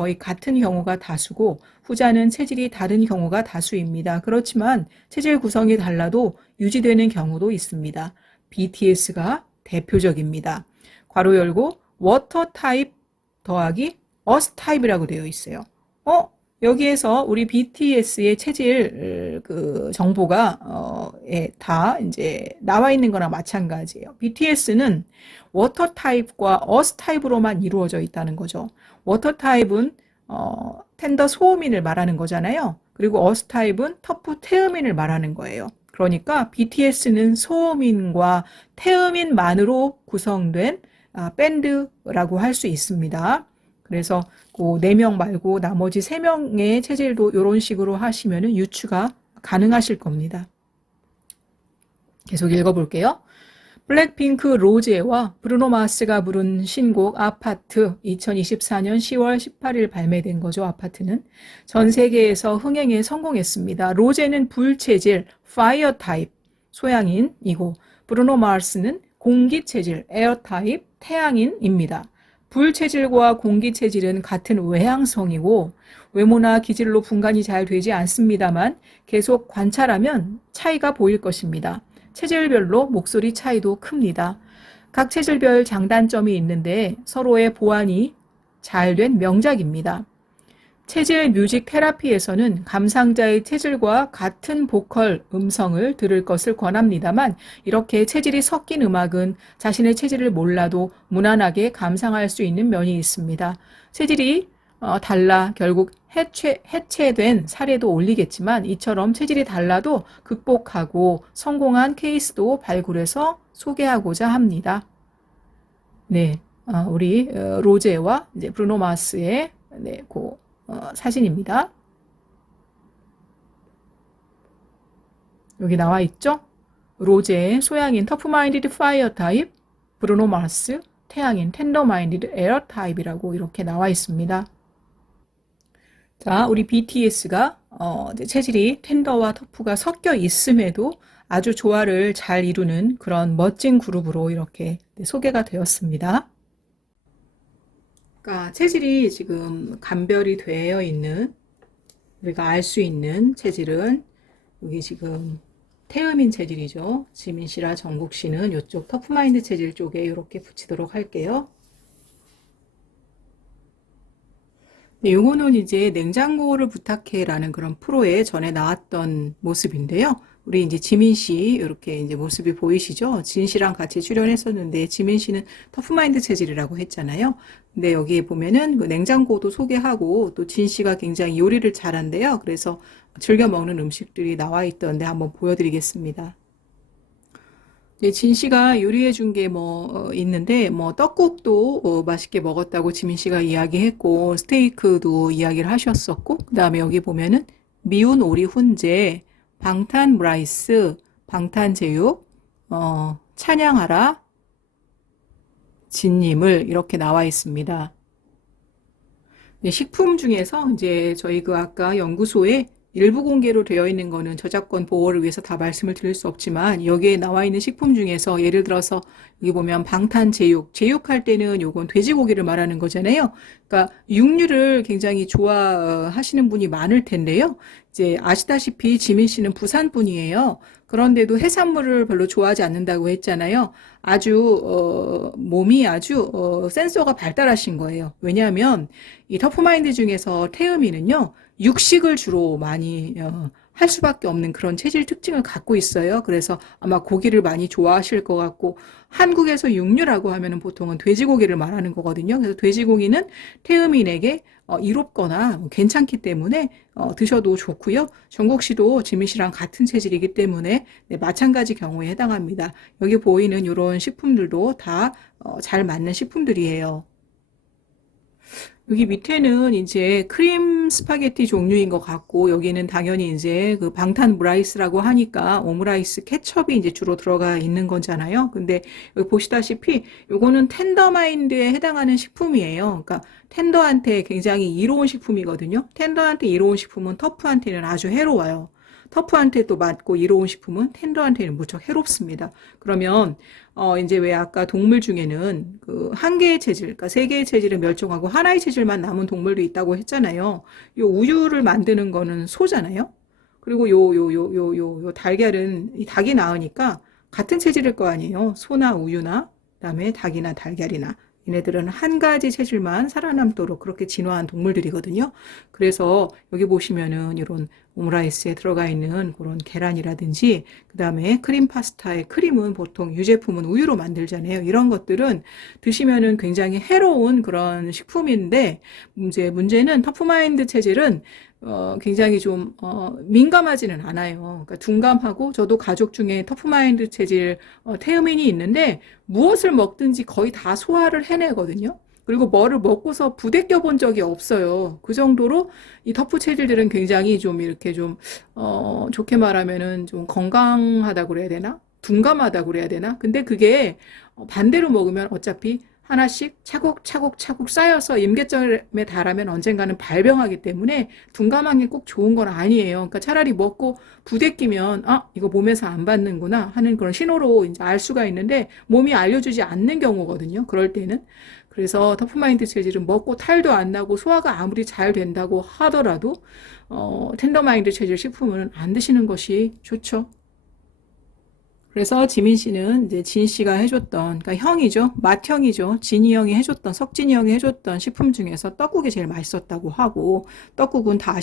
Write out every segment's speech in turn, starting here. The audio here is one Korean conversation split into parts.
거의 같은 경우가 다수고 후자는 체질이 다른 경우가 다수입니다. 그렇지만 체질 구성이 달라도 유지되는 경우도 있습니다. BTS가 대표적입니다. 괄호 열고 워터 타입 더하기 어스 타입이라고 되어 있어요. 여기에서 우리 BTS의 체질 정보가 다 이제 나와 있는 거랑 마찬가지예요. BTS는 워터 타입과 어스 타입으로만 이루어져 있다는 거죠. 워터 타입은 텐더 소음인을 말하는 거잖아요. 그리고 어스 타입은 터프 태음인을 말하는 거예요. 그러니까 BTS는 소음인과 태음인만으로 구성된 밴드라고 할 수 있습니다. 그래서 그 4명 말고 나머지 3명의 체질도 이런 식으로 하시면 유추가 가능하실 겁니다. 계속 읽어볼게요. 블랙핑크 로제와 브루노 마스가 부른 신곡 아파트 2024년 10월 18일 발매된 거죠. 아파트는 전 세계에서 흥행에 성공했습니다. 로제는 불체질 파이어 타입 소양인이고 브루노 마스는 공기 체질 에어 타입 태양인입니다. 불체질과 공기체질은 같은 외향성이고 외모나 기질로 분간이 잘 되지 않습니다만 계속 관찰하면 차이가 보일 것입니다. 체질별로 목소리 차이도 큽니다. 각 체질별 장단점이 있는데 서로의 보완이 잘 된 명작입니다. 체질 뮤직 테라피에서는 감상자의 체질과 같은 보컬 음성을 들을 것을 권합니다만 이렇게 체질이 섞인 음악은 자신의 체질을 몰라도 무난하게 감상할 수 있는 면이 있습니다. 체질이 달라 결국 해체된 사례도 올리겠지만 이처럼 체질이 달라도 극복하고 성공한 케이스도 발굴해서 소개하고자 합니다. 네, 우리 로제와 이제 브루노 마스의 사진입니다. 여기 나와 있죠? 로제, 소양인 터프마인디드 파이어 타입, 브루노 마스, 태양인 텐더마인디드 에어 타입이라고 이렇게 나와 있습니다. 자, 우리 BTS가 체질이 텐더와 터프가 섞여 있음에도 아주 조화를 잘 이루는 그런 멋진 그룹으로 이렇게 소개가 되었습니다. 그러니까 체질이 지금 감별이 되어 있는 우리가 알 수 있는 체질은 여기 지금 태음인 체질이죠. 지민 씨랑 정국 씨는 이쪽 터프마인드 체질 쪽에 이렇게 붙이도록 할게요. 네, 요거는 이제 냉장고를 부탁해라는 그런 프로에 전에 나왔던 모습인데요. 우리 이제 지민 씨 이렇게 이제 모습이 보이시죠? 진 씨랑 같이 출연했었는데 지민 씨는 터프마인드 체질이라고 했잖아요. 근데 여기에 보면은 그 냉장고도 소개하고 또 진 씨가 굉장히 요리를 잘한대요. 그래서 즐겨 먹는 음식들이 나와 있던데 한번 보여드리겠습니다. 네, 진 씨가 요리해 준 게 있는데 떡국도 맛있게 먹었다고 지민 씨가 이야기했고 스테이크도 이야기를 하셨었고 그다음에 여기 보면은 미운 오리 훈제, 방탄 라이스, 방탄 제육, 찬양하라 진님을 이렇게 나와 있습니다. 네, 식품 중에서 이제 저희 아까 연구소에 일부 공개로 되어 있는 거는 저작권 보호를 위해서 다 말씀을 드릴 수 없지만 여기에 나와 있는 식품 중에서 예를 들어서 여기 보면 방탄 제육, 제육할 때는 요건 돼지고기를 말하는 거잖아요. 그러니까 육류를 굉장히 좋아하시는 분이 많을 텐데요. 이제 아시다시피 지민 씨는 부산 분이에요. 그런데도 해산물을 별로 좋아하지 않는다고 했잖아요. 아주 몸이 아주 센서가 발달하신 거예요. 왜냐하면 이 터프마인드 중에서 태음이는요. 육식을 주로 많이 할 수밖에 없는 그런 체질 특징을 갖고 있어요. 그래서 아마 고기를 많이 좋아하실 것 같고 한국에서 육류라고 하면은 보통은 돼지고기를 말하는 거거든요. 그래서 돼지고기는 태음인에게 이롭거나 괜찮기 때문에 드셔도 좋고요. 정국 씨도 지민 씨랑 같은 체질이기 때문에 네, 마찬가지 경우에 해당합니다. 여기 보이는 이런 식품들도 다 잘 맞는 식품들이에요. 여기 밑에는 이제 크림 스파게티 종류인 것 같고 여기는 당연히 이제 그 방탄 브라이스라고 하니까 오므라이스 케첩이 이제 주로 들어가 있는 거잖아요. 근데 여기 보시다시피 요거는 텐더마인드에 해당하는 식품이에요. 그러니까 텐더한테 굉장히 이로운 식품이거든요. 텐더한테 이로운 식품은 터프한테는 아주 해로워요. 터프한테 또 맞고 이로운 식품은 텐더한테는 무척 해롭습니다. 그러면 이제 왜 아까 동물 중에는 그 한 개의 체질, 그러니까 세 개의 체질은 멸종하고 하나의 체질만 남은 동물도 있다고 했잖아요. 요 우유를 만드는 거는 소잖아요. 그리고 요 달걀은 이 닭이 낳으니까 같은 체질일 거 아니에요. 소나 우유나 그다음에 닭이나 달걀이나 얘네들은 한 가지 체질만 살아남도록 그렇게 진화한 동물들이거든요. 그래서 여기 보시면은 이런 오므라이스에 들어가 있는 그런 계란이라든지 그다음에 크림 파스타의 크림은 보통 유제품은 우유로 만들잖아요. 이런 것들은 드시면은 굉장히 해로운 그런 식품인데 문제는 터프마인드 체질은 굉장히 좀, 민감하지는 않아요. 그러니까 둔감하고, 저도 가족 중에 터프마인드 체질, 태음인이 있는데, 무엇을 먹든지 거의 다 소화를 해내거든요. 그리고 뭐를 먹고서 부대껴 본 적이 없어요. 그 정도로 이 터프 체질들은 굉장히 좀 이렇게 좀, 좋게 말하면은 좀 건강하다고 그래야 되나? 둔감하다고 그래야 되나? 근데 그게 반대로 먹으면 어차피 하나씩 차곡차곡 쌓여서 임계점에 달하면 언젠가는 발병하기 때문에 둔감한 게 꼭 좋은 건 아니에요. 그러니까 차라리 먹고 부대끼면 이거 몸에서 안 받는구나 하는 그런 신호로 이제 알 수가 있는데 몸이 알려주지 않는 경우거든요. 그럴 때는. 그래서 터프마인드 체질은 먹고 탈도 안 나고 소화가 아무리 잘 된다고 하더라도 텐더마인드 체질 식품은 안 드시는 것이 좋죠. 그래서 지민 씨는 이제 진 씨가 해줬던, 그러니까 형이죠. 맏형이죠. 진이 형이 해줬던, 석진이 형이 해줬던 식품 중에서 떡국이 제일 맛있었다고 하고, 떡국은 다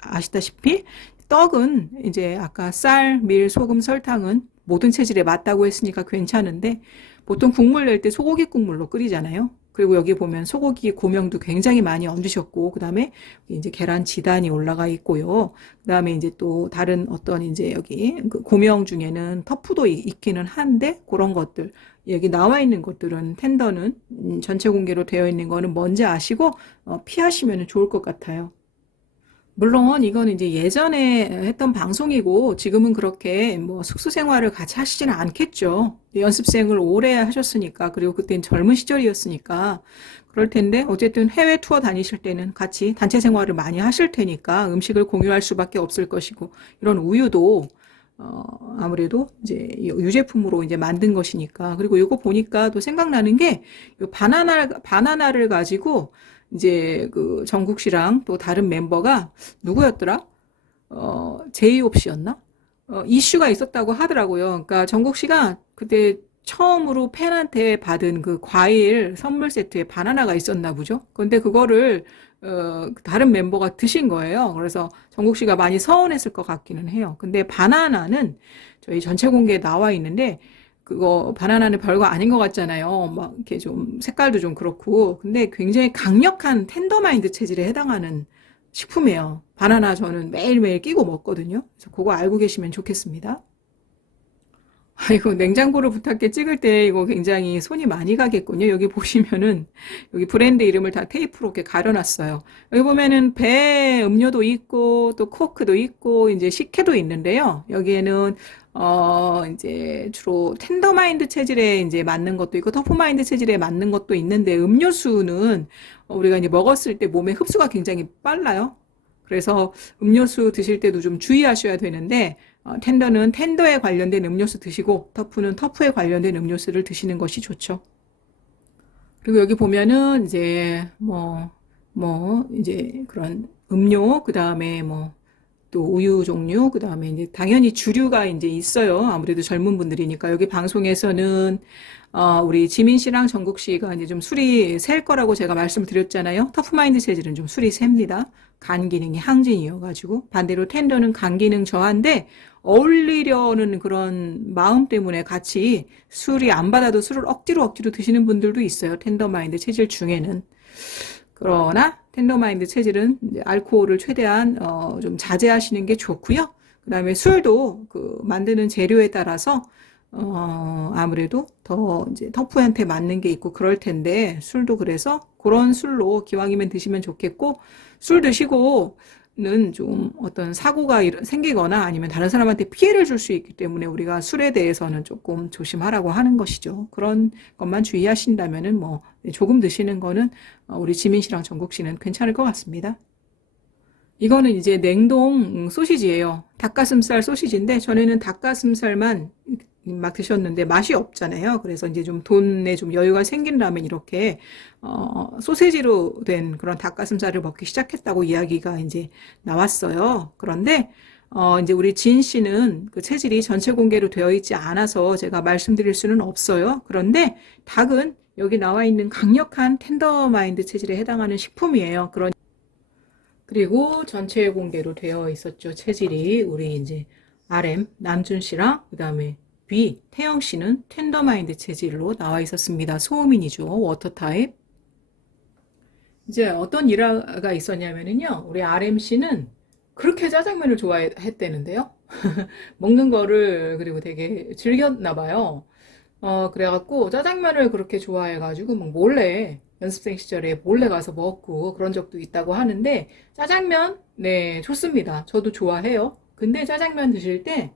아시다시피, 떡은 이제 아까 쌀, 밀, 소금, 설탕은 모든 체질에 맞다고 했으니까 괜찮은데, 보통 국물 낼 때 소고기 국물로 끓이잖아요. 그리고 여기 보면 소고기 고명도 굉장히 많이 얹으셨고, 그 다음에 이제 계란 지단이 올라가 있고요. 그 다음에 이제 또 다른 어떤 이제 여기 그 고명 중에는 터프도 있기는 한데, 그런 것들. 여기 나와 있는 것들은 텐더는 전체 공개로 되어 있는 거는 뭔지 아시고, 피하시면 좋을 것 같아요. 물론 이건 이제 예전에 했던 방송이고 지금은 그렇게 뭐 숙소 생활을 같이 하시지는 않겠죠. 연습생을 오래 하셨으니까 그리고 그땐 젊은 시절이었으니까 그럴 텐데 어쨌든 해외 투어 다니실 때는 같이 단체 생활을 많이 하실 테니까 음식을 공유할 수밖에 없을 것이고 이런 우유도 아무래도 이제 유제품으로 이제 만든 것이니까 그리고 이거 보니까 또 생각나는 게 바나나를 가지고 이제 그 정국 씨랑 또 다른 멤버가 누구였더라? 제이홉 씨였나? 이슈가 있었다고 하더라고요. 그러니까 정국 씨가 그때 처음으로 팬한테 받은 그 과일 선물 세트에 바나나가 있었나 보죠. 근데 그거를 다른 멤버가 드신 거예요. 그래서 정국 씨가 많이 서운했을 것 같기는 해요. 근데 바나나는 저희 전체 공개에 나와 있는데 그거 바나나는 별거 아닌 것 같잖아요. 막 이렇게 좀 색깔도 좀 그렇고. 근데 굉장히 강력한 텐더마인드 체질에 해당하는 식품이에요. 바나나 저는 매일매일 끼고 먹거든요. 그래서 그거 알고 계시면 좋겠습니다. 아이고, 냉장고를 부탁해 찍을 때 이거 굉장히 손이 많이 가겠군요. 여기 보시면은, 여기 브랜드 이름을 다 테이프로 이렇게 가려놨어요. 여기 보면은 배 음료도 있고, 또 코크도 있고, 이제 식혜도 있는데요. 여기에는, 이제 주로 텐더마인드 체질에 이제 맞는 것도 있고, 터프마인드 체질에 맞는 것도 있는데, 음료수는 우리가 이제 먹었을 때 몸에 흡수가 굉장히 빨라요. 그래서 음료수 드실 때도 좀 주의하셔야 되는데, 텐더는 텐더에 관련된 음료수 드시고, 터프는 터프에 관련된 음료수를 드시는 것이 좋죠. 그리고 여기 보면은, 이제, 이제 그런 음료, 그 다음에 또 우유 종류, 그 다음에 이제 당연히 주류가 이제 있어요. 아무래도 젊은 분들이니까. 여기 방송에서는, 우리 지민 씨랑 정국 씨가 이제 좀 술이 셀 거라고 제가 말씀을 드렸잖아요. 터프마인드 체질은 좀 술이 셉니다. 간 기능이 항진이어가지고. 반대로 텐더는 간 기능 저하인데, 어울리려는 그런 마음 때문에 같이 술이 안 받아도 술을 억지로 드시는 분들도 있어요. 텐더마인드 체질 중에는. 그러나 텐더마인드 체질은 이제 알코올을 최대한 좀 자제하시는 게 좋고요. 그다음에 술도 그 만드는 재료에 따라서 아무래도 더 이제 터프한테 맞는 게 있고 그럴 텐데 술도 그래서 그런 술로 기왕이면 드시면 좋겠고 술 드시고는 좀 어떤 사고가 생기거나 아니면 다른 사람한테 피해를 줄 수 있기 때문에 우리가 술에 대해서는 조금 조심하라고 하는 것이죠. 그런 것만 주의하신다면은 조금 드시는 거는 우리 지민 씨랑 정국 씨는 괜찮을 것 같습니다. 이거는 이제 냉동 소시지예요. 닭가슴살 소시지인데 전에는 닭가슴살만 막 드셨는데 맛이 없잖아요. 그래서 이제 좀 돈에 좀 여유가 생긴다면 이렇게 소세지로 된 그런 닭가슴살을 먹기 시작했다고 이야기가 이제 나왔어요. 그런데 이제 우리 진 씨는 그 체질이 전체 공개로 되어 있지 않아서 제가 말씀드릴 수는 없어요. 그런데 닭은 여기 나와 있는 강력한 텐더마인드 체질에 해당하는 식품이에요. 그리고 전체 공개로 되어 있었죠. 체질이 우리 이제 RM 남준 씨랑 그다음에 B 태영 씨는 텐더마인드 체질로 나와 있었습니다. 소음인이죠. 워터 타입. 이제 어떤 일화가 있었냐면은요. 우리 RM 씨는 그렇게 짜장면을 좋아했대는데요. 먹는 거를 그리고 되게 즐겼나 봐요. 그래갖고 짜장면을 그렇게 좋아해가지고 막 몰래 연습생 시절에 몰래 가서 먹고 그런 적도 있다고 하는데 짜장면 네 좋습니다. 저도 좋아해요. 근데 짜장면 드실 때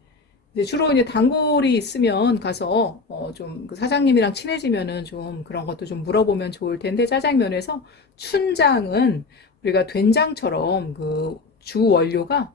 이제 주로 이제 단골이 있으면 가서 좀 그 사장님이랑 친해지면은 좀 그런 것도 좀 물어보면 좋을 텐데 짜장면에서 춘장은 우리가 된장처럼 그 주 원료가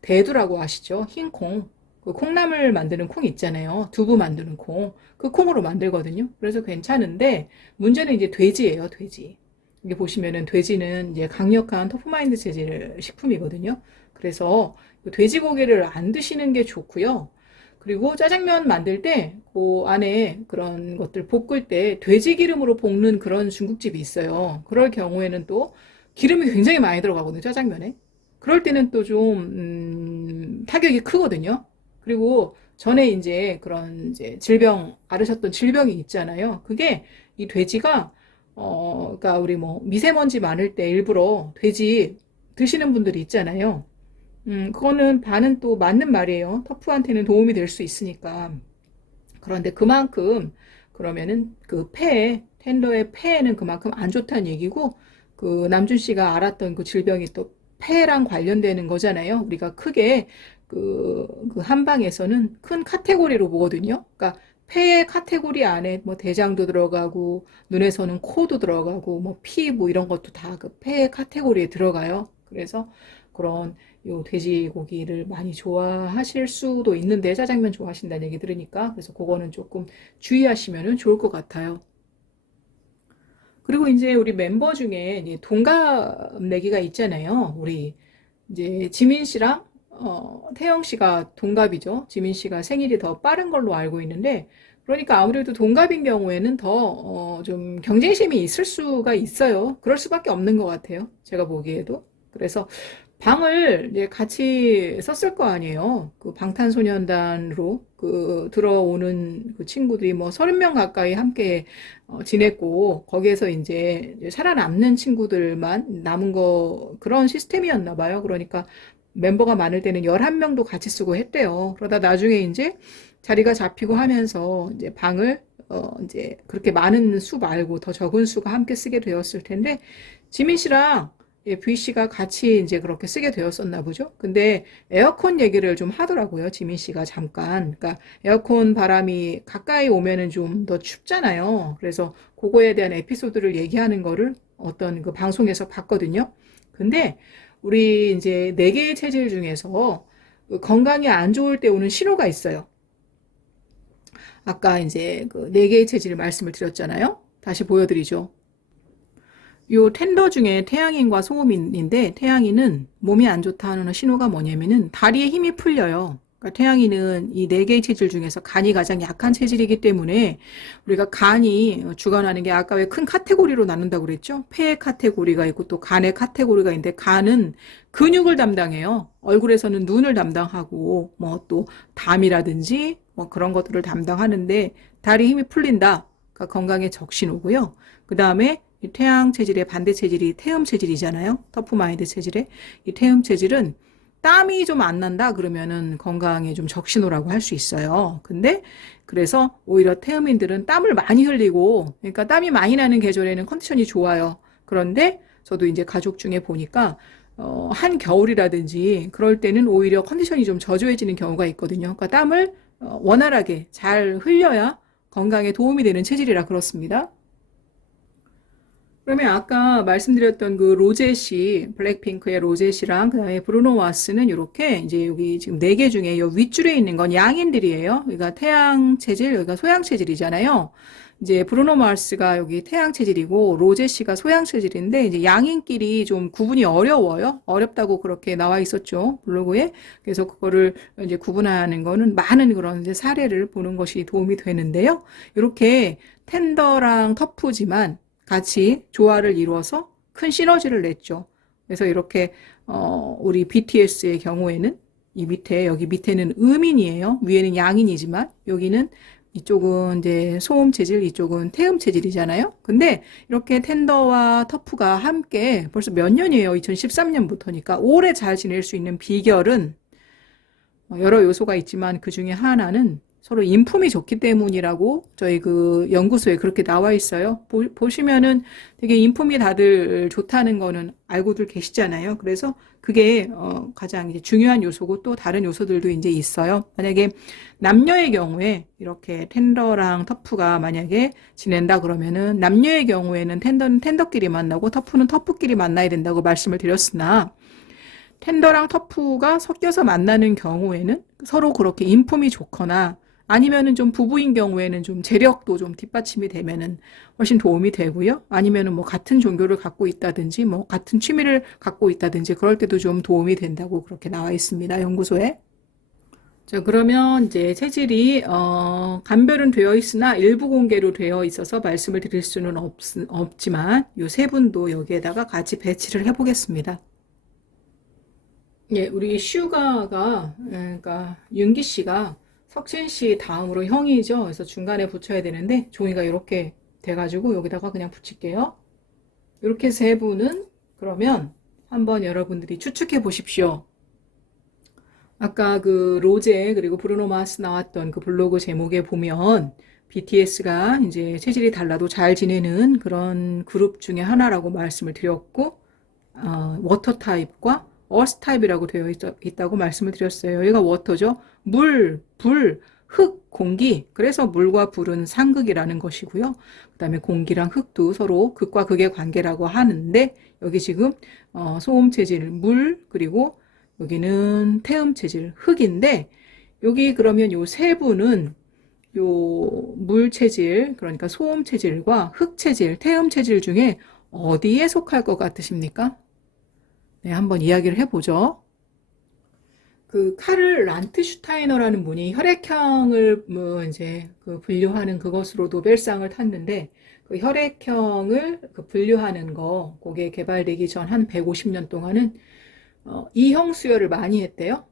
대두라고 아시죠? 흰 콩. 그 콩나물 만드는 콩 있잖아요. 두부 만드는 콩. 그 콩으로 만들거든요. 그래서 괜찮은데 문제는 이제 돼지예요, 돼지. 이게 보시면은 돼지는 이제 강력한 터프마인드 체질 식품이거든요. 그래서 돼지고기를 안 드시는 게 좋고요. 그리고 짜장면 만들 때 그 안에 그런 것들 볶을 때 돼지 기름으로 볶는 그런 중국집이 있어요. 그럴 경우에는 또 기름이 굉장히 많이 들어가거든요, 짜장면에. 그럴 때는 또 좀 타격이 크거든요. 그리고 전에 이제 그런 이제 질병 앓으셨던 질병이 있잖아요. 그게 이 돼지가 그러니까 우리 뭐 미세먼지 많을 때 일부러 돼지 드시는 분들이 있잖아요. 그거는 반은 또 맞는 말이에요. 터프한테는 도움이 될 수 있으니까. 그런데 그만큼 그러면은 그 폐에 텐더의 폐에는 그만큼 안 좋다는 얘기고 그 남준 씨가 알았던 그 질병이 또 폐랑 관련되는 거잖아요. 우리가 크게 그 한방에서는 큰 카테고리로 보거든요. 그러니까 폐의 카테고리 안에 뭐 대장도 들어가고 눈에서는 코도 들어가고 뭐 피 뭐 이런 것도 다 그 폐의 카테고리에 들어가요. 그래서 그런 요 돼지고기를 많이 좋아하실 수도 있는데 짜장면 좋아하신다는 얘기 들으니까 그래서 그거는 조금 주의하시면 좋을 것 같아요. 그리고 이제 우리 멤버 중에 이제 동갑 내기가 있잖아요. 우리 이제 지민 씨랑 태영 씨가 동갑이죠. 지민 씨가 생일이 더 빠른 걸로 알고 있는데 그러니까 아무래도 동갑인 경우에는 더 좀 경쟁심이 있을 수가 있어요. 그럴 수밖에 없는 것 같아요. 제가 보기에도. 그래서 방을 이제 같이 썼을 거 아니에요. 그 방탄소년단으로 그 들어오는 그 친구들이 뭐 30명 가까이 함께 지냈고 거기에서 이제 살아남는 친구들만 남은 거 그런 시스템이었나 봐요. 그러니까 멤버가 많을 때는 11명도 같이 쓰고 했대요. 그러다 나중에 이제 자리가 잡히고 하면서 이제 방을 이제 그렇게 많은 수 말고 더 적은 수가 함께 쓰게 되었을 텐데 지민 씨랑 예, V 씨가 같이 이제 그렇게 쓰게 되었었나 보죠. 근데 에어컨 얘기를 좀 하더라고요. 지민 씨가 잠깐. 그러니까 에어컨 바람이 가까이 오면은 좀 더 춥잖아요. 그래서 그거에 대한 에피소드를 얘기하는 거를 어떤 그 방송에서 봤거든요. 근데 우리 이제 네 개의 체질 중에서 그 건강이 안 좋을 때 오는 신호가 있어요. 아까 이제 그 네 개의 체질을 말씀을 드렸잖아요. 다시 보여드리죠. 요 텐더 중에 태양인과 소음인인데 태양인은 몸이 안 좋다 하는 신호가 뭐냐면은 다리에 힘이 풀려요. 그러니까 태양인은 이 네 개의 체질 중에서 간이 가장 약한 체질이기 때문에 우리가 간이 주관하는 게 아까 왜 큰 카테고리로 나눈다고 그랬죠? 폐의 카테고리가 있고 또 간의 카테고리가 있는데 간은 근육을 담당해요. 얼굴에서는 눈을 담당하고 뭐 또 담이라든지 뭐 그런 것들을 담당하는데 다리 힘이 풀린다. 그러니까 건강에 적신호고요. 그 다음에 이 태양 체질의 반대 체질이 태음 체질이잖아요. 터프마인드 체질의 이 태음 체질은 땀이 좀 안 난다 그러면은 건강에 좀 적신호라고 할 수 있어요. 근데 그래서 오히려 태음인들은 땀을 많이 흘리고 그러니까 땀이 많이 나는 계절에는 컨디션이 좋아요. 그런데 저도 이제 가족 중에 보니까 한겨울이라든지 그럴 때는 오히려 컨디션이 좀 저조해지는 경우가 있거든요. 그러니까 땀을 원활하게 잘 흘려야 건강에 도움이 되는 체질이라 그렇습니다. 그러면 아까 말씀드렸던 그 로제시, 블랙핑크의 로제시랑 그다음에 브루노 마스는 이렇게 이제 여기 지금 네 개 중에 이 윗줄에 있는 건 양인들이에요. 여기가 태양 체질, 여기가 소양 체질이잖아요. 이제 브루노 마스가 여기 태양 체질이고 로제시가 소양 체질인데 이제 양인끼리 좀 구분이 어려워요. 어렵다고 그렇게 나와 있었죠. 블로그에. 그래서 그거를 이제 구분하는 거는 많은 그런 이제 사례를 보는 것이 도움이 되는데요. 이렇게 텐더랑 터프지만 같이 조화를 이루어서 큰 시너지를 냈죠. 그래서 이렇게 우리 BTS의 경우에는 이 밑에 여기 밑에는 음인이에요. 위에는 양인이지만 여기는 이쪽은 이제 소음 체질, 이쪽은 태음 체질이잖아요. 근데 이렇게 텐더와 터프가 함께 벌써 몇 년이에요. 2013년부터니까 오래 잘 지낼 수 있는 비결은 여러 요소가 있지만 그 중에 하나는 서로 인품이 좋기 때문이라고 저희 그 연구소에 그렇게 나와 있어요. 보시면은 되게 인품이 다들 좋다는 거는 알고들 계시잖아요. 그래서 그게 가장 이제 중요한 요소고 또 다른 요소들도 이제 있어요. 만약에 남녀의 경우에 이렇게 텐더랑 터프가 만약에 지낸다 그러면은 남녀의 경우에는 텐더는 텐더끼리 만나고 터프는 터프끼리 만나야 된다고 말씀을 드렸으나 텐더랑 터프가 섞여서 만나는 경우에는 서로 그렇게 인품이 좋거나 아니면은 좀 부부인 경우에는 좀 재력도 좀 뒷받침이 되면은 훨씬 도움이 되고요. 아니면은 뭐 같은 종교를 갖고 있다든지 뭐 같은 취미를 갖고 있다든지 그럴 때도 좀 도움이 된다고 그렇게 나와 있습니다. 연구소에. 자, 그러면 이제 체질이 간별은 되어 있으나 일부 공개로 되어 있어서 말씀을 드릴 수는 없지만 이 세 분도 여기에다가 같이 배치를 해보겠습니다. 예, 우리 슈가가, 그러니까 윤기 씨가 석진 씨 다음으로 형이죠. 그래서 중간에 붙여야 되는데 종이가 이렇게 돼가지고 여기다가 그냥 붙일게요. 이렇게 세 분은 그러면 한번 여러분들이 추측해 보십시오. 아까 그 로제 그리고 브루노 마스 나왔던 그 블로그 제목에 보면 BTS가 이제 체질이 달라도 잘 지내는 그런 그룹 중에 하나라고 말씀을 드렸고 워터 타입과 어스 타입이라고 되어 있다고 말씀을 드렸어요. 얘가 워터죠. 물, 불, 흙, 공기. 그래서 물과 불은 상극이라는 것이고요. 그 다음에 공기랑 흙도 서로 극과 극의 관계라고 하는데 여기 지금 소음 체질 물 그리고 여기는 태음 체질 흙인데 여기 그러면 요 세 분은 요 물 체질 그러니까 소음 체질과 흙 체질, 태음 체질 중에 어디에 속할 것 같으십니까? 네, 한번 이야기를 해보죠. 그 카를 란트슈타이너라는 분이 혈액형을 뭐 이제 그 분류하는 그것으로 노벨상을 탔는데 그 혈액형을 그 분류하는 거 그게 개발되기 전 한 150년 동안은 이형 수혈을 많이 했대요.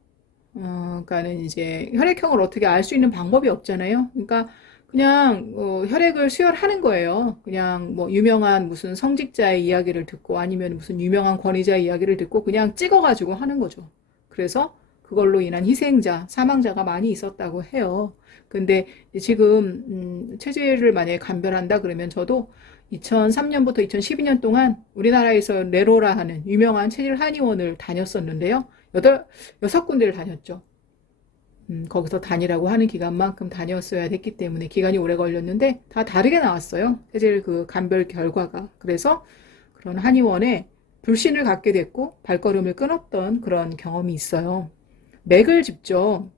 그러니까는 이제 혈액형을 어떻게 알 수 있는 방법이 없잖아요. 그러니까 그냥 혈액을 수혈하는 거예요. 그냥 뭐 유명한 무슨 성직자의 이야기를 듣고 아니면 무슨 유명한 권위자의 이야기를 듣고 그냥 찍어가지고 하는 거죠. 그래서 그걸로 인한 희생자, 사망자가 많이 있었다고 해요. 근데 지금 체질을 만약에 감별한다 그러면 저도 2003년부터 2012년 동안 우리나라에서 레로라 하는 유명한 체질 한의원을 다녔었는데요. 여섯 군데를 다녔죠. 거기서 다니라고 하는 기간만큼 다녔어야 됐기 때문에 기간이 오래 걸렸는데 다 다르게 나왔어요. 체질 그 감별 결과가. 그래서 그런 한의원에 불신을 갖게 됐고 발걸음을 끊었던 그런 경험이 있어요. 맥을 짚죠.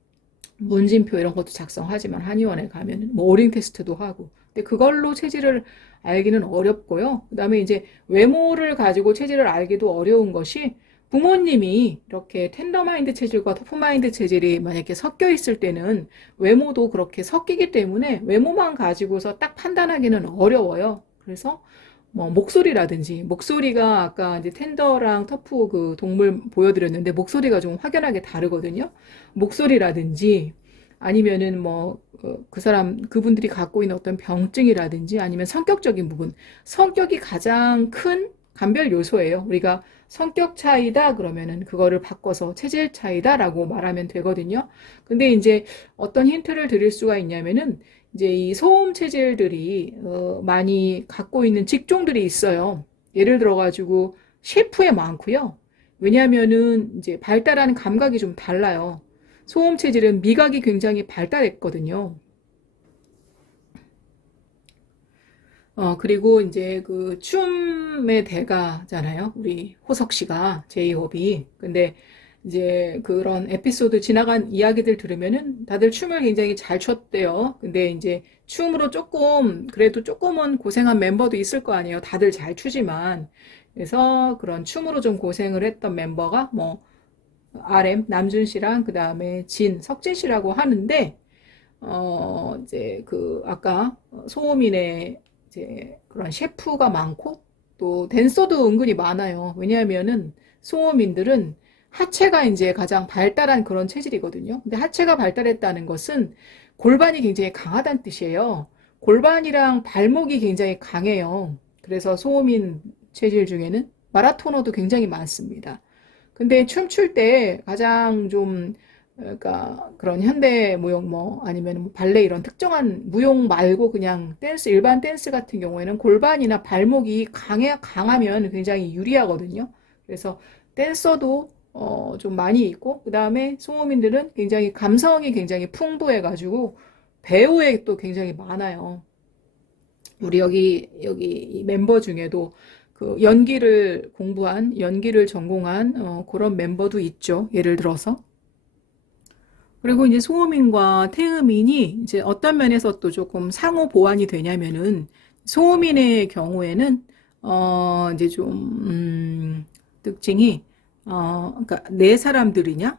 문진표 이런 것도 작성하지만 한의원에 가면 뭐 오링 테스트도 하고. 근데 그걸로 체질을 알기는 어렵고요. 그다음에 이제 외모를 가지고 체질을 알기도 어려운 것이 부모님이 이렇게 텐더마인드 체질과 터프마인드 체질이 만약에 섞여 있을 때는 외모도 그렇게 섞이기 때문에 외모만 가지고서 딱 판단하기는 어려워요. 그래서 뭐 목소리라든지 목소리가 아까 이제 텐더랑 터프 그 동물 보여드렸는데 목소리가 좀 확연하게 다르거든요. 목소리라든지 아니면은 뭐 그 사람 그분들이 갖고 있는 어떤 병증이라든지 아니면 성격적인 부분 성격이 가장 큰 감별 요소예요. 우리가 성격 차이다 그러면은 그거를 바꿔서 체질 차이다라고 말하면 되거든요. 근데 이제 어떤 힌트를 드릴 수가 있냐면은 이제 이 소음 체질들이 많이 갖고 있는 직종들이 있어요. 예를 들어 가지고 셰프에 많고요. 왜냐하면은 이제 발달하는 감각이 좀 달라요. 소음 체질은 미각이 굉장히 발달했거든요. 그리고 이제 그 춤의 대가잖아요. 우리 호석 씨가, 제이홉이. 근데 이제 그런 에피소드 지나간 이야기들 들으면은 다들 춤을 굉장히 잘 췄대요. 근데 이제 춤으로 조금, 그래도 조금은 고생한 멤버도 있을 거 아니에요. 다들 잘 추지만. 그래서 그런 춤으로 좀 고생을 했던 멤버가 뭐, RM, 남준 씨랑 그 다음에 석진 씨라고 하는데, 이제 그 아까 소호민의 이제 그런 셰프가 많고 또 댄서도 은근히 많아요. 왜냐하면은 소호민들은 하체가 이제 가장 발달한 그런 체질이거든요. 근데 하체가 발달했다는 것은 골반이 굉장히 강하다는 뜻이에요. 골반이랑 발목이 굉장히 강해요. 그래서 소호민 체질 중에는 마라토너도 굉장히 많습니다. 근데 춤출 때 가장 좀 그러니까 그런 현대 무용 뭐 아니면 뭐 발레 이런 특정한 무용 말고 그냥 댄스 일반 댄스 같은 경우에는 골반이나 발목이 강하면 굉장히 유리하거든요. 그래서 댄서도 좀 많이 있고 그다음에 소모민들은 굉장히 감성이 굉장히 풍부해가지고 배우에 또 굉장히 많아요. 우리 여기 이 멤버 중에도 그 연기를 전공한 그런 멤버도 있죠. 예를 들어서. 그리고 이제 소호민과 태음인이 이제 어떤 면에서 또 조금 상호 보완이 되냐면은 소호민의 경우에는 이제 좀 특징이 그러니까 내 사람들이냐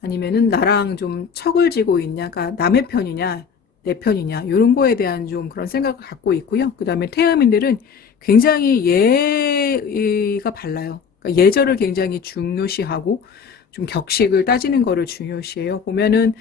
아니면은 나랑 좀 척을 지고 있냐, 그러니까 남의 편이냐 내 편이냐 이런 거에 대한 좀 그런 생각을 갖고 있고요. 그다음에 태음인들은 굉장히 예의가 발라요. 그러니까 예절을 굉장히 중요시하고 좀 격식을 따지는 거를 중요시해요. 보면은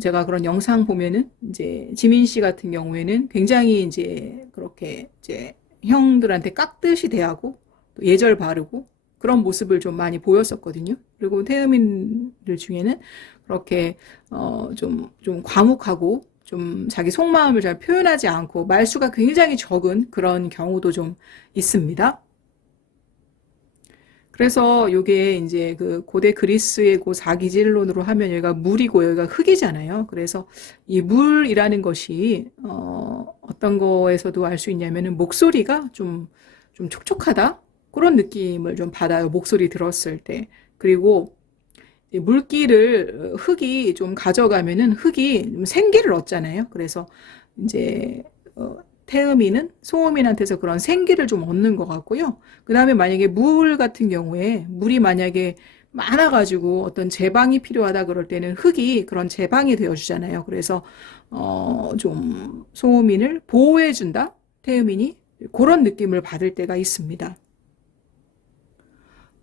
제가 그런 영상 보면은 이제 지민 씨 같은 경우에는 굉장히 이제 그렇게 이제 형들한테 깍듯이 대하고 또 예절 바르고 그런 모습을 좀 많이 보였었거든요. 그리고 태음인들 중에는 그렇게 좀 과묵하고 좀 자기 속마음을 잘 표현하지 않고 말수가 굉장히 적은 그런 경우도 좀 있습니다. 그래서 요게 이제 그 고대 그리스의 그 사기질론으로 하면 여기가 물이고 여기가 흙이잖아요. 그래서 이 물이라는 것이 어떤 거에서도 알 수 있냐면은 목소리가 좀 촉촉하다 그런 느낌을 좀 받아요. 목소리 들었을 때. 그리고 물기를 흙이 좀 가져가면은 흙이 생기를 얻잖아요. 그래서 이제 태음이는 소음인한테서 그런 생기를 좀 얻는 것 같고요. 그 다음에 만약에 물 같은 경우에 물이 만약에 많아가지고 어떤 제방이 필요하다 그럴 때는 흙이 그런 제방이 되어주잖아요. 그래서 좀 소음인을 보호해준다 태음인이 그런 느낌을 받을 때가 있습니다.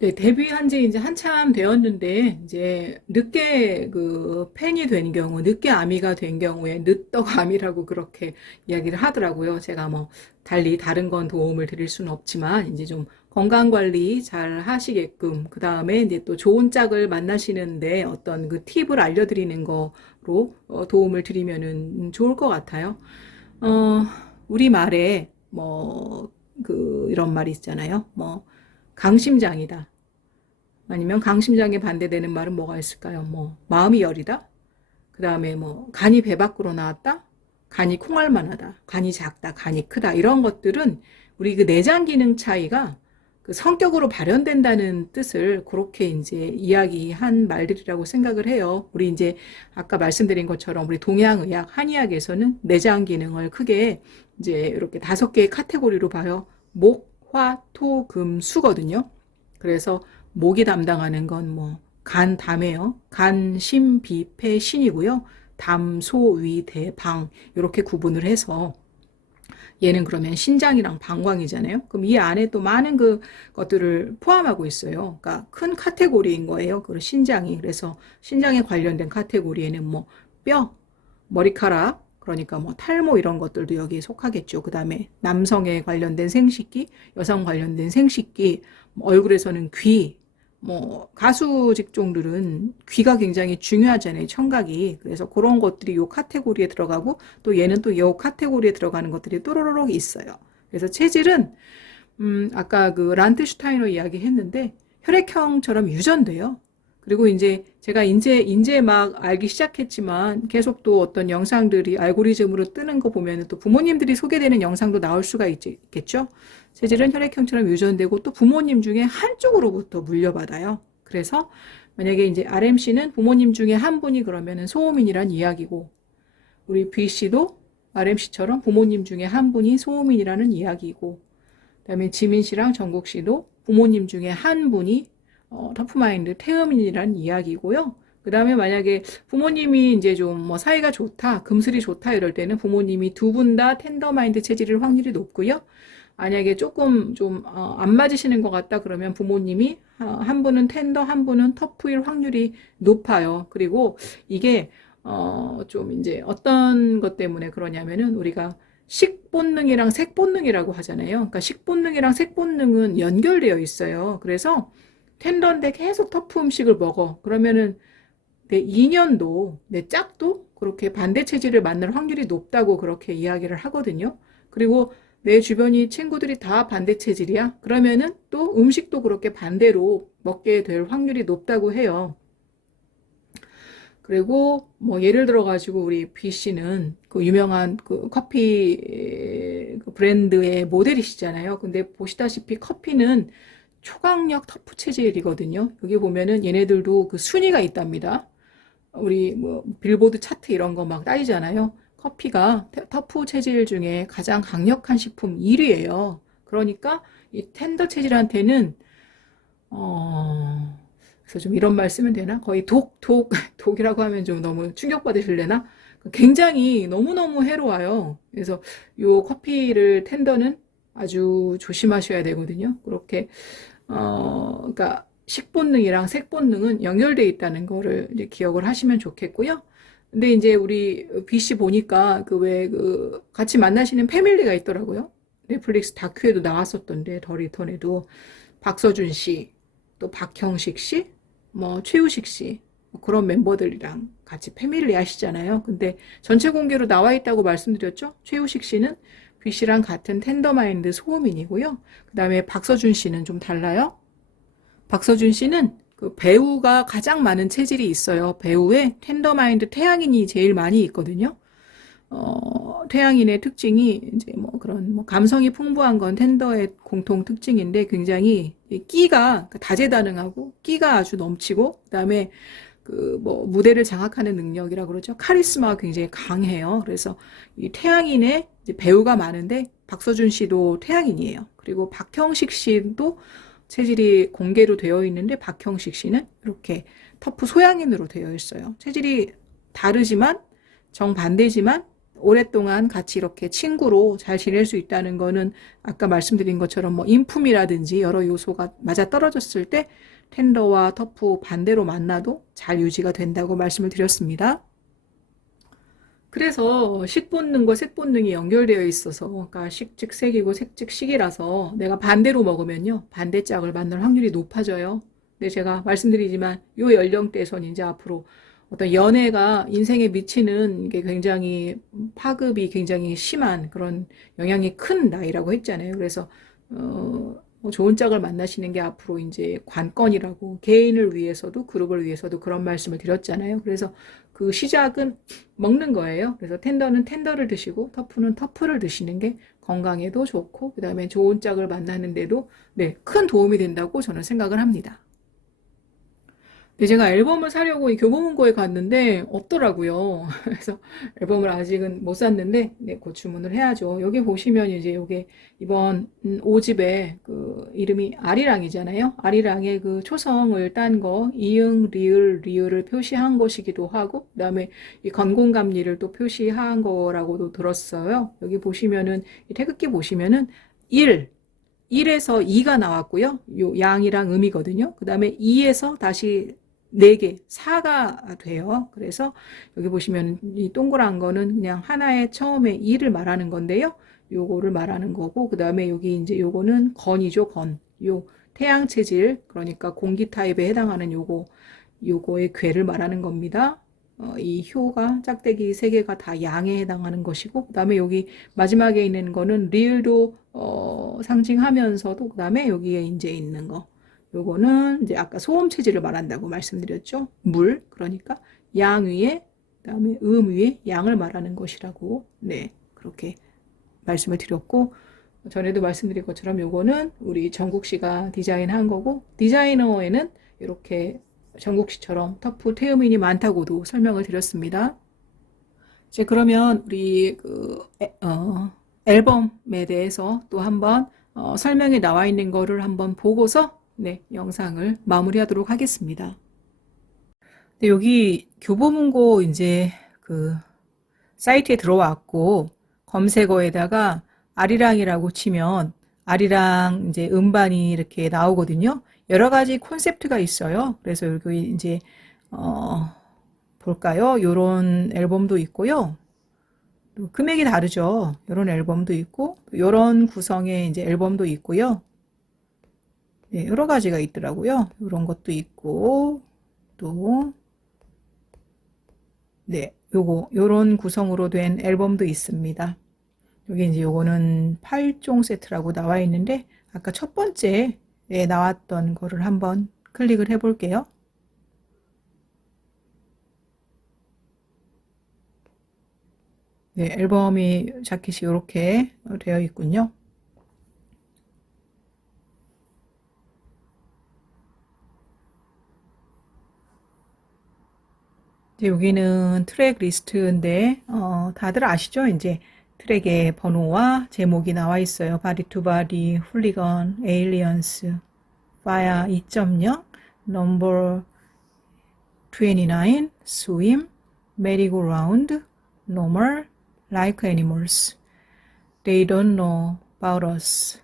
네, 데뷔한 지 이제 한참 되었는데, 이제 늦게 그 팬이 된 경우, 늦게 아미가 된 경우에 늦떡 아미라고 그렇게 이야기를 하더라고요. 제가 뭐 달리 다른 건 도움을 드릴 수는 없지만, 이제 좀 건강 관리 잘 하시게끔, 그 다음에 이제 또 좋은 짝을 만나시는데 어떤 그 팁을 알려드리는 거로 도움을 드리면은 좋을 것 같아요. 어, 우리 말에 뭐, 이런 말이 있잖아요. 뭐, 강심장이다. 아니면 강심장에 반대되는 말은 뭐가 있을까요? 뭐 마음이 여리다. 그 다음에 뭐 간이 배 밖으로 나왔다. 간이 콩알만하다. 간이 작다. 간이 크다. 이런 것들은 우리 그 내장 기능 차이가 그 성격으로 발현된다는 뜻을 그렇게 이제 이야기한 말들이라고 생각을 해요. 우리 이제 아까 말씀드린 것처럼 우리 동양의학, 한의학에서는 내장 기능을 크게 이제 이렇게 5개의 카테고리로 봐요. 목, 화, 토, 금, 수거든요. 그래서 목이 담당하는 건 뭐 간, 담이에요. 간, 심, 비, 폐, 신이고요. 담, 소, 위, 대, 방 이렇게 구분을 해서 얘는 그러면 신장이랑 방광이잖아요. 그럼 이 안에 또 많은 그 것들을 포함하고 있어요. 그러니까 큰 카테고리인 거예요. 그 신장이. 그래서 신장에 관련된 카테고리에는 뭐 뼈, 머리카락, 그러니까 뭐 탈모 이런 것들도 여기에 속하겠죠. 그 다음에 남성에 관련된 생식기, 여성 관련된 생식기, 뭐 얼굴에서는 귀, 뭐 가수 직종들은 귀가 굉장히 중요하잖아요. 청각이. 그래서 그런 것들이 요 카테고리에 들어가고 또 얘는 또 요 카테고리에 들어가는 것들이 또로로록 있어요. 그래서 체질은 아까 그 란트슈타이너 이야기 했는데 혈액형처럼 유전돼요. 그리고 이제 제가 이제 막 알기 시작했지만 계속 또 어떤 영상들이 알고리즘으로 뜨는 거 보면 또 부모님들이 소개되는 영상도 나올 수가 있겠죠. 체질은 혈액형처럼 유전되고 또 부모님 중에 한쪽으로부터 물려받아요. 그래서 만약에 이제 RMC는 부모님 중에 한 분이 그러면은 소음인이란 이야기고, 우리 B씨도 RMC처럼 부모님 중에 한 분이 소음인이라는 이야기고, 그다음에 지민 씨랑 정국 씨도 부모님 중에 한 분이 터프마인드 태음인이라는 이야기고요. 그 다음에 만약에 부모님이 이제 좀 뭐 사이가 좋다, 금슬이 좋다 이럴 때는 부모님이 두 분 다 텐더마인드 체질일 확률이 높고요. 만약에 조금 좀 안 맞으시는 것 같다 그러면 부모님이 한 분은 텐더, 한 분은 터프일 확률이 높아요. 그리고 이게 좀 이제 어떤 것 때문에 그러냐면은 우리가 식본능이랑 색본능이라고 하잖아요. 그러니까 식본능이랑 색본능은 연결되어 있어요. 그래서 텐더인데 계속 터프 음식을 먹어. 그러면은 내 인연도, 내 짝도 그렇게 반대 체질을 만날 확률이 높다고 그렇게 이야기를 하거든요. 그리고 내 주변이 친구들이 다 반대 체질이야. 그러면은 또 음식도 그렇게 반대로 먹게 될 확률이 높다고 해요. 그리고 뭐 예를 들어 가지고 우리 B 씨는 그 유명한 그 커피 브랜드의 모델이시잖아요. 근데 보시다시피 커피는 초강력 터프 체질이거든요. 여기 보면은 얘네들도 그 순위가 있답니다. 우리 뭐 빌보드 차트 이런 거 막 따지잖아요. 커피가 터프 체질 중에 가장 강력한 식품 1위예요. 그러니까 이 텐더 체질한테는 그래서 좀 이런 말 쓰면 되나? 거의 독이라고 하면 좀 너무 충격받으실래나? 굉장히 너무너무 해로워요. 그래서 요 커피를 텐더는 아주 조심하셔야 되거든요. 그렇게, 그러니까 식본능이랑 색본능은 연결돼 있다는 거를 이제 기억을 하시면 좋겠고요. 근데 이제 우리 B씨 보니까 그 왜 그 같이 만나시는 패밀리가 있더라고요. 넷플릭스 다큐에도 나왔었던데, 더 리턴에도 박서준 씨, 또 박형식 씨, 뭐 최우식 씨, 뭐 그런 멤버들이랑 같이 패밀리 하시잖아요. 근데 전체 공개로 나와 있다고 말씀드렸죠? 최우식 씨는 B씨랑 같은 텐더마인드 소음인이고요. 그 다음에 박서준 씨는 좀 달라요. 박서준 씨는 그 배우가 가장 많은 체질이 있어요. 배우에 텐더마인드 태양인이 제일 많이 있거든요. 태양인의 특징이 이제 뭐 그런 뭐 감성이 풍부한 건 텐더의 공통 특징인데 굉장히 끼가 다재다능하고 끼가 아주 넘치고 그다음에 그 뭐 무대를 장악하는 능력이라 그러죠. 카리스마가 굉장히 강해요. 그래서 이 태양인의 이제 배우가 많은데 박서준 씨도 태양인이에요. 그리고 박형식 씨도 체질이 공개로 되어 있는데 박형식 씨는 이렇게 터프 소양인으로 되어 있어요. 체질이 다르지만 정반대지만 오랫동안 같이 이렇게 친구로 잘 지낼 수 있다는 거는 아까 말씀드린 것처럼 뭐 인품이라든지 여러 요소가 맞아 떨어졌을 때 텐더와 터프 반대로 만나도 잘 유지가 된다고 말씀을 드렸습니다. 그래서 식본능과 색본능이 연결되어 있어서, 그러니까 식즉 색이고 색즉 식이라서 내가 반대로 먹으면요, 반대 짝을 만날 확률이 높아져요. 근데 제가 말씀드리지만 요 연령대에선 이제 앞으로 어떤 연애가 인생에 미치는 게 굉장히 파급이 굉장히 심한 그런 영향이 큰 나이라고 했잖아요. 그래서 뭐 좋은 짝을 만나시는 게 앞으로 이제 관건이라고 개인을 위해서도 그룹을 위해서도 그런 말씀을 드렸잖아요. 그래서 그 시작은 먹는 거예요. 그래서 텐더는 텐더를 드시고 터프는 터프를 드시는 게 건강에도 좋고 그다음에 좋은 짝을 만나는데도 네, 큰 도움이 된다고 저는 생각을 합니다. 근데 제가 앨범을 사려고 이 교보문고에 갔는데 없더라고요. 그래서 앨범을 아직은 못 샀는데 네, 곧 주문을 해야죠. 여기 보시면 이제 요게 이번 5집에 그 이름이 아리랑이잖아요. 아리랑의 그 초성을 딴 거 이응, 리을, 리을을 표시한 것이기도 하고 그다음에 이 건공감리를 또 표시한 거라고도 들었어요. 여기 보시면은 이 태극기 보시면은 1에서 2가 나왔고요. 요 양이랑 음이거든요. 그 다음에 2에서 다시 4개, 4가 돼요. 그래서 여기 보시면 이 동그란 거는 그냥 하나의 처음에 2를 말하는 건데요. 요거를 말하는 거고, 그 다음에 여기 이제 요거는 건이죠, 건. 요 태양 체질, 그러니까 공기 타입에 해당하는 요거의 괴를 말하는 겁니다. 이 효가 짝대기 3개가 다 양에 해당하는 것이고 그 다음에 여기 마지막에 있는 거는 리을도 상징하면서도 그 다음에 여기에 이제 있는 거 요거는 이제 아까 소음 체질을 말한다고 말씀드렸죠. 물, 그러니까 양 위에, 그다음에 위에 양을 말하는 것이라고, 네, 그렇게 말씀을 드렸고, 전에도 말씀드린 것처럼 요거는 우리 정국 씨가 디자인한 거고, 디자이너에는 이렇게 정국 씨처럼 터프 태음인이 많다고도 설명을 드렸습니다. 이제 그러면 우리 앨범에 대해서 또 한번 설명에 나와 있는 거를 한번 보고서 네, 영상을 마무리하도록 하겠습니다. 네, 여기 교보문고 이제 그 사이트에 들어왔고 검색어에다가 아리랑이라고 치면 아리랑 이제 음반이 이렇게 나오거든요. 여러 가지 콘셉트가 있어요. 그래서 여기 이제 볼까요? 요런 앨범도 있고요. 또 금액이 다르죠. 요런 앨범도 있고 요런 구성의 이제 앨범도 있고요. 네, 여러 가지가 있더라고요. 요런 것도 있고 또 네, 요런 구성으로 된 앨범도 있습니다. 여기 이제 요거는 8종 세트라고 나와 있는데 아까 첫 번째에 나왔던 거를 한번 클릭을 해 볼게요. 네, 앨범이 자켓이 이렇게 되어 있군요. 여기는 트랙 리스트인데 다들 아시죠? 이제 트랙의 번호와 제목이 나와 있어요. 바디 투 바디, 훌리건, 에일리언스, 파야 2.0, 넘버 29, 스윈, 메리고 라운드, 노멀, like animals, they don't know about us,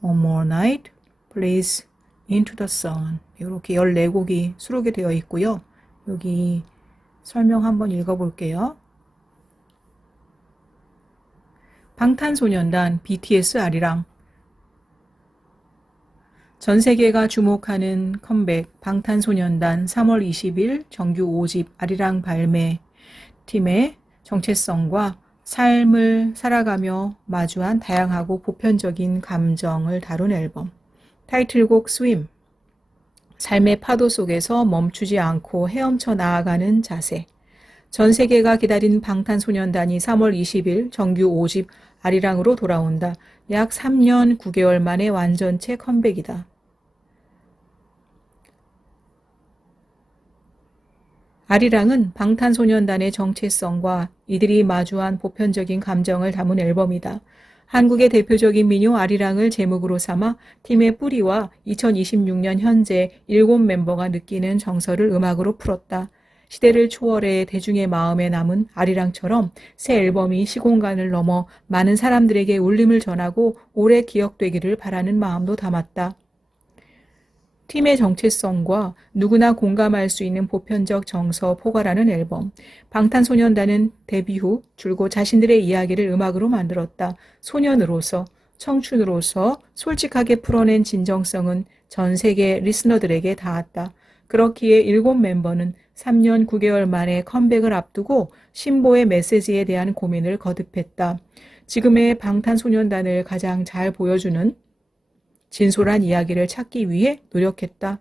one more night, please, into the sun. 이렇게 14곡이 수록이 되어 있고요. 여기 설명 한번 읽어볼게요. 방탄소년단 BTS 아리랑. 전 세계가 주목하는 컴백 방탄소년단 3월 20일 정규 5집 아리랑 발매. 팀의 정체성과 삶을 살아가며 마주한 다양하고 보편적인 감정을 다룬 앨범. 타이틀곡 스윙. 삶의 파도 속에서 멈추지 않고 헤엄쳐 나아가는 자세. 전 세계가 기다린 방탄소년단이 3월 20일 정규 5집 아리랑으로 돌아온다. 약 3년 9개월 만에 완전체 컴백이다. 아리랑은 방탄소년단의 정체성과 이들이 마주한 보편적인 감정을 담은 앨범이다. 한국의 대표적인 민요 아리랑을 제목으로 삼아 팀의 뿌리와 2026년 현재 7멤버가 느끼는 정서를 음악으로 풀었다. 시대를 초월해 대중의 마음에 남은 아리랑처럼 새 앨범이 시공간을 넘어 많은 사람들에게 울림을 전하고 오래 기억되기를 바라는 마음도 담았다. 팀의 정체성과 누구나 공감할 수 있는 보편적 정서 포괄하는 앨범. 방탄소년단은 데뷔 후 줄곧 자신들의 이야기를 음악으로 만들었다. 소년으로서, 청춘으로서 솔직하게 풀어낸 진정성은 전 세계 리스너들에게 닿았다. 그렇기에 7멤버는 3년 9개월 만에 컴백을 앞두고 신보의 메시지에 대한 고민을 거듭했다. 지금의 방탄소년단을 가장 잘 보여주는 진솔한 이야기를 찾기 위해 노력했다.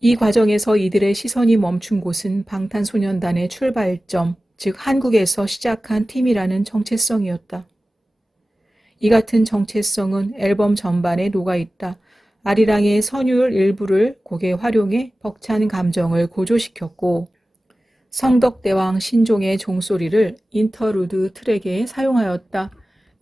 이 과정에서 이들의 시선이 멈춘 곳은 방탄소년단의 출발점, 즉 한국에서 시작한 팀이라는 정체성이었다. 이 같은 정체성은 앨범 전반에 녹아있다. 아리랑의 선율 일부를 곡에 활용해 벅찬 감정을 고조시켰고 성덕대왕 신종의 종소리를 인터루드 트랙에 사용하였다.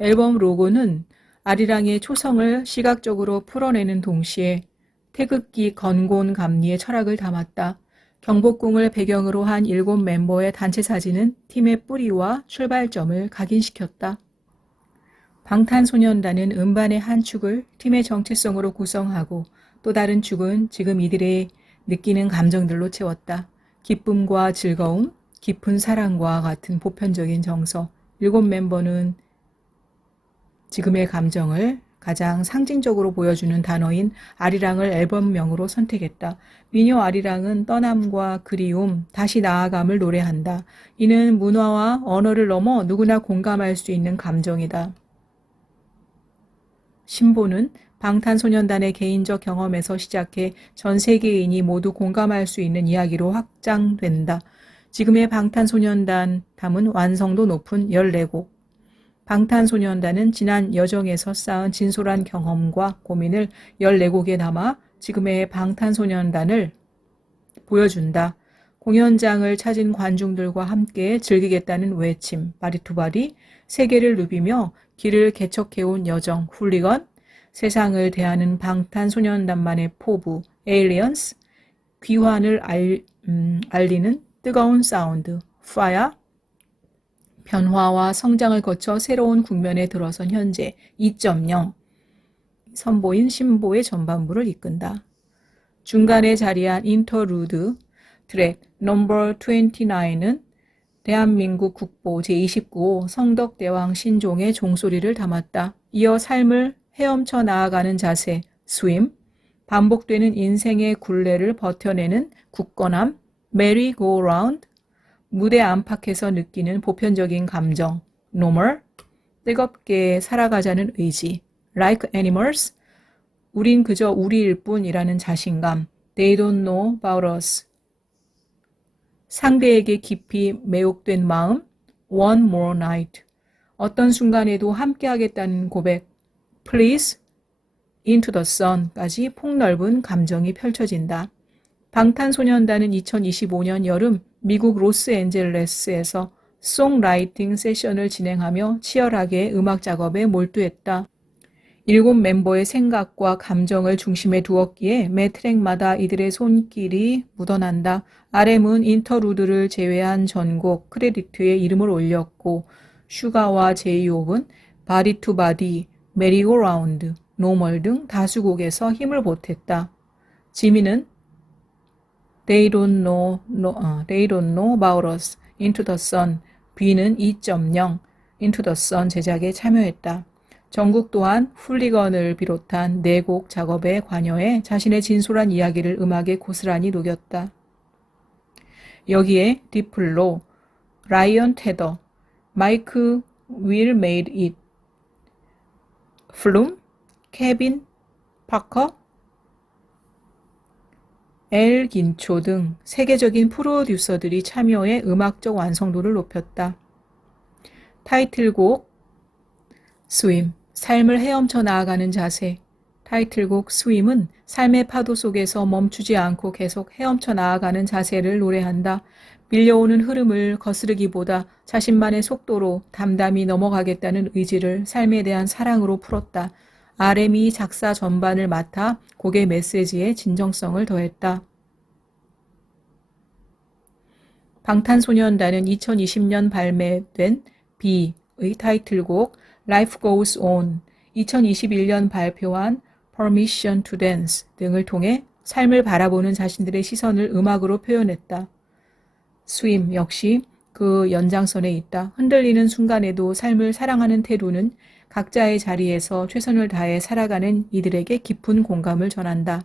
앨범 로고는 아리랑의 초성을 시각적으로 풀어내는 동시에 태극기 건곤 감리의 철학을 담았다. 경복궁을 배경으로 한 7멤버의 단체 사진은 팀의 뿌리와 출발점을 각인시켰다. 방탄소년단은 음반의 한 축을 팀의 정체성으로 구성하고 또 다른 축은 지금 이들의 느끼는 감정들로 채웠다. 기쁨과 즐거움, 깊은 사랑과 같은 보편적인 정서. 7멤버는 지금의 감정을 가장 상징적으로 보여주는 단어인 아리랑을 앨범명으로 선택했다. 민요 아리랑은 떠남과 그리움, 다시 나아감을 노래한다. 이는 문화와 언어를 넘어 누구나 공감할 수 있는 감정이다. 신보는 방탄소년단의 개인적 경험에서 시작해 전 세계인이 모두 공감할 수 있는 이야기로 확장된다. 지금의 방탄소년단 담은 완성도 높은 14곡. 방탄소년단은 지난 여정에서 쌓은 진솔한 경험과 고민을 14곡에 담아 지금의 방탄소년단을 보여준다. 공연장을 찾은 관중들과 함께 즐기겠다는 외침, 바리투바리, 세계를 누비며 길을 개척해온 여정, 훌리건, 세상을 대하는 방탄소년단만의 포부, 에일리언스, 귀환을 알리는 뜨거운 사운드, 파야, 변화와 성장을 거쳐 새로운 국면에 들어선 현재 2.0, 선보인 신보의 전반부를 이끈다. 중간에 자리한 인터루드 트랙 넘버 29은 대한민국 국보 제29호 성덕대왕 신종의 종소리를 담았다. 이어 삶을 헤엄쳐 나아가는 자세, 스윙, 반복되는 인생의 굴레를 버텨내는 굳건함, 메리 고 라운드, 무대 안팎에서 느끼는 보편적인 감정, normal, 뜨겁게 살아가자는 의지, like animals, 우린 그저 우리일 뿐이라는 자신감, they don't know about us, 상대에게 깊이 매혹된 마음, one more night, 어떤 순간에도 함께하겠다는 고백, please, into the sun까지 폭넓은 감정이 펼쳐진다. 방탄소년단은 2025년 여름 미국 로스앤젤레스에서 송라이팅 세션을 진행하며 치열하게 음악 작업에 몰두했다. 7 멤버의 생각과 감정을 중심에 두었기에 매 트랙마다 이들의 손길이 묻어난다. RM은 인터루드를 제외한 전곡 크레디트에 이름을 올렸고 슈가와 제이홉은 바디 투 바디, 메리고 라운드, 노멀 등 다수곡에서 힘을 보탰다. 지미는 They don't know about us, Into the Sun, B는 2.0, Into the Sun 제작에 참여했다. 정국 또한 훌리건을 비롯한 4곡 작업에 관여해 자신의 진솔한 이야기를 음악에 고스란히 녹였다. 여기에 디플로, 라이언 테더, 마이크 윌 메이드 잇, 플룸, 케빈 파커, 엘 긴초 등 세계적인 프로듀서들이 참여해 음악적 완성도를 높였다. 타이틀곡 스윙, 삶을 헤엄쳐 나아가는 자세. 타이틀곡 스윙은 삶의 파도 속에서 멈추지 않고 계속 헤엄쳐 나아가는 자세를 노래한다. 밀려오는 흐름을 거스르기보다 자신만의 속도로 담담히 넘어가겠다는 의지를 삶에 대한 사랑으로 풀었다. RM이 작사 전반을 맡아 곡의 메시지에 진정성을 더했다. 방탄소년단은 2020년 발매된 B의 타이틀곡 Life Goes On, 2021년 발표한 Permission to Dance 등을 통해 삶을 바라보는 자신들의 시선을 음악으로 표현했다. 스윙 역시 그 연장선에 있다. 흔들리는 순간에도 삶을 사랑하는 태도는 각자의 자리에서 최선을 다해 살아가는 이들에게 깊은 공감을 전한다.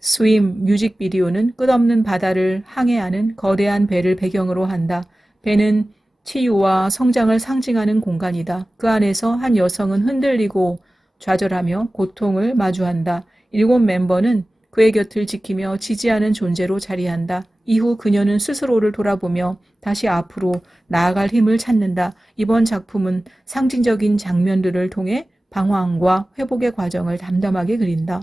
스윙 뮤직비디오는 끝없는 바다를 항해하는 거대한 배를 배경으로 한다. 배는 치유와 성장을 상징하는 공간이다. 그 안에서 한 여성은 흔들리고 좌절하며 고통을 마주한다. 7 멤버는 그의 곁을 지키며 지지하는 존재로 자리한다. 이후 그녀는 스스로를 돌아보며 다시 앞으로 나아갈 힘을 찾는다. 이번 작품은 상징적인 장면들을 통해 방황과 회복의 과정을 담담하게 그린다.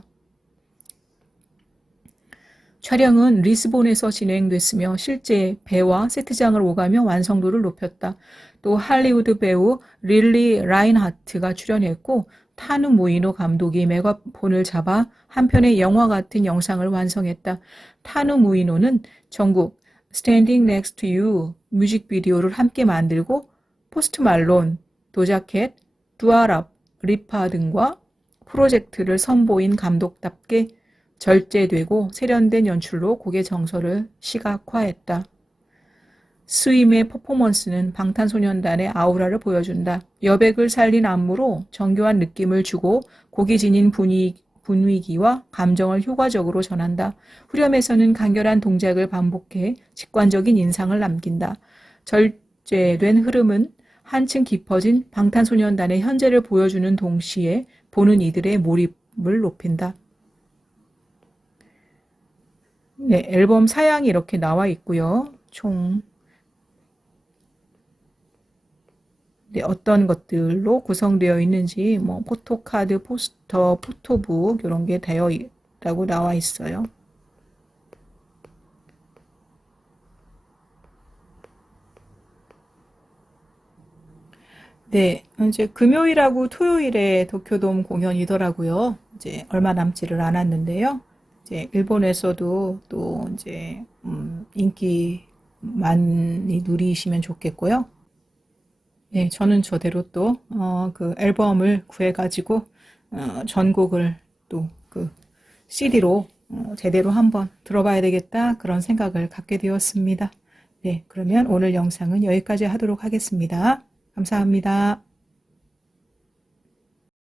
촬영은 리스본에서 진행됐으며 실제 배와 세트장을 오가며 완성도를 높였다. 또 할리우드 배우 릴리 라인하트가 출연했고 타누 무이노 감독이 메가폰을 잡아 한 편의 영화 같은 영상을 완성했다. 타누 무이노는 전국 Standing Next to You 뮤직비디오를 함께 만들고 포스트 말론, 도자켓, 두아랍, 리파 등과 프로젝트를 선보인 감독답게 절제되고 세련된 연출로 곡의 정서를 시각화했다. 스윙의 퍼포먼스는 방탄소년단의 아우라를 보여준다. 여백을 살린 안무로 정교한 느낌을 주고 곡이 지닌 분위기와 감정을 효과적으로 전한다. 후렴에서는 간결한 동작을 반복해 직관적인 인상을 남긴다. 절제된 흐름은 한층 깊어진 방탄소년단의 현재를 보여주는 동시에 보는 이들의 몰입을 높인다. 네, 앨범 사양이 이렇게 나와 있고요. 총 네, 어떤 것들로 구성되어 있는지 뭐 포토카드, 포스터, 포토북 이런 게 되어 있다고 나와 있어요. 네, 이제 금요일하고 토요일에 도쿄돔 공연이더라고요. 이제 얼마 남지를 않았는데요. 이제 일본에서도 또 이제 인기 많이 누리시면 좋겠고요. 네, 저는 저대로 또 그 앨범을 구해가지고 전곡을 또 그 CD로 제대로 한번 들어봐야 되겠다 그런 생각을 갖게 되었습니다. 네, 그러면 오늘 영상은 여기까지 하도록 하겠습니다. 감사합니다.